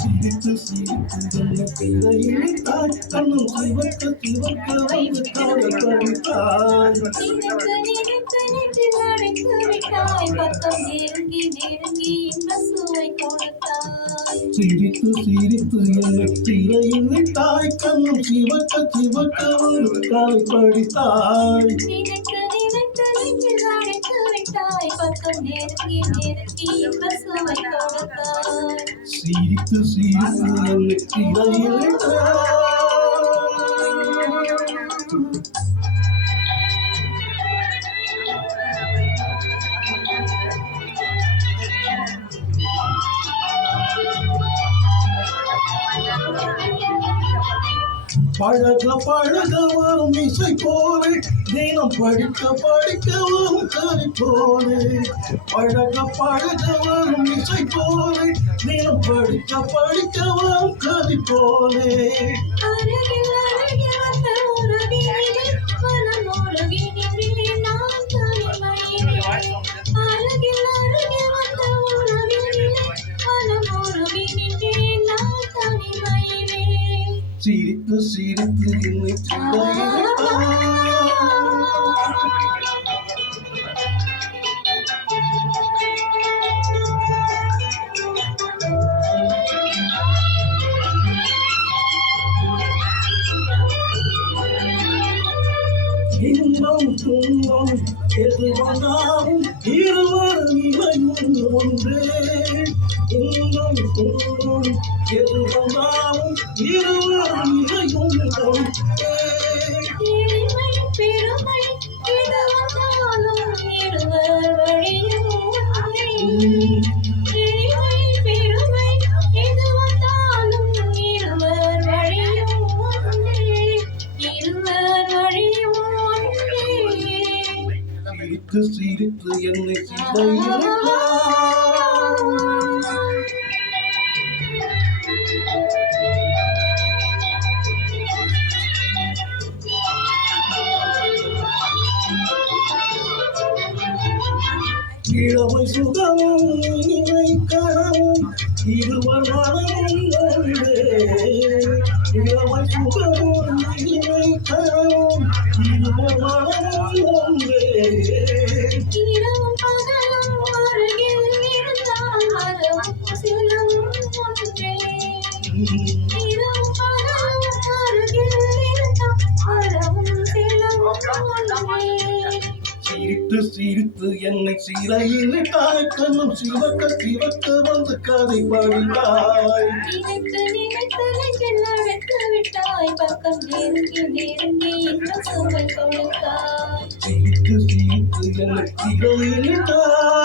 சிரித்து சிரித்து என்ன திரையிட்டாய் கண்ணும் சிவக்க சிவக்க வந்து காலை கழித்தாய் சிரித்து சிரித்து என்ன திரையிட்டாய் கண்ணும் சிவக்க சிவக்க வந்து காலை படித்தாய் சிரித்து சிரித்து என்னை திரையிட்டாய் பழக பழக வரும் இசை போலே தினம் படிக்க படிக்க வரும் கதை போலே பழக பழக வரும் இசை போலே தினம் படிக்க படிக்க வரும் கதை போலே சிரித்து சிரித்து என்னை இன்பம் துன்பம் எது வந்தாலும் இருவர் நிலையும் ஒன்றே இன்பம் துன்பம் எது வந்தாலும் இருவர் நிலையும் ஒன்றே பெருமை எது வந்தாலும் இருவர் வழியும் சிரித்து சிரித்து என்னை சிறையிட்டாய் இளமை சுகமும் இனிமை கனவும் இருவர் மனமும் ஒன்றே இளமை சுகமும் இனிமை கனவும் இருவர் மனமும் ஒன்றே இரவும் பகலும் அருகில் இருந்தால் மரமும் சிலவும் ஒன்றே இரவும் பகலும் அருகில் இருந்தால் மரமும் சிலவும் ஒன்றே சிரித்து சிரித்து என்னை சிறையிலிட்டாய் கண்ணும் சிவக்க சிவக்க வந்து கதை படித்தாய் நினைத்து நினைத்து நெஞ்சில் அழைத்து விட்டாய் பக்கம் நெருங்கி நெருங்கி இந்த சுவை கொடுத்தாய் சிரித்து சிரித்து என்னை சிறையிலிட்டாய்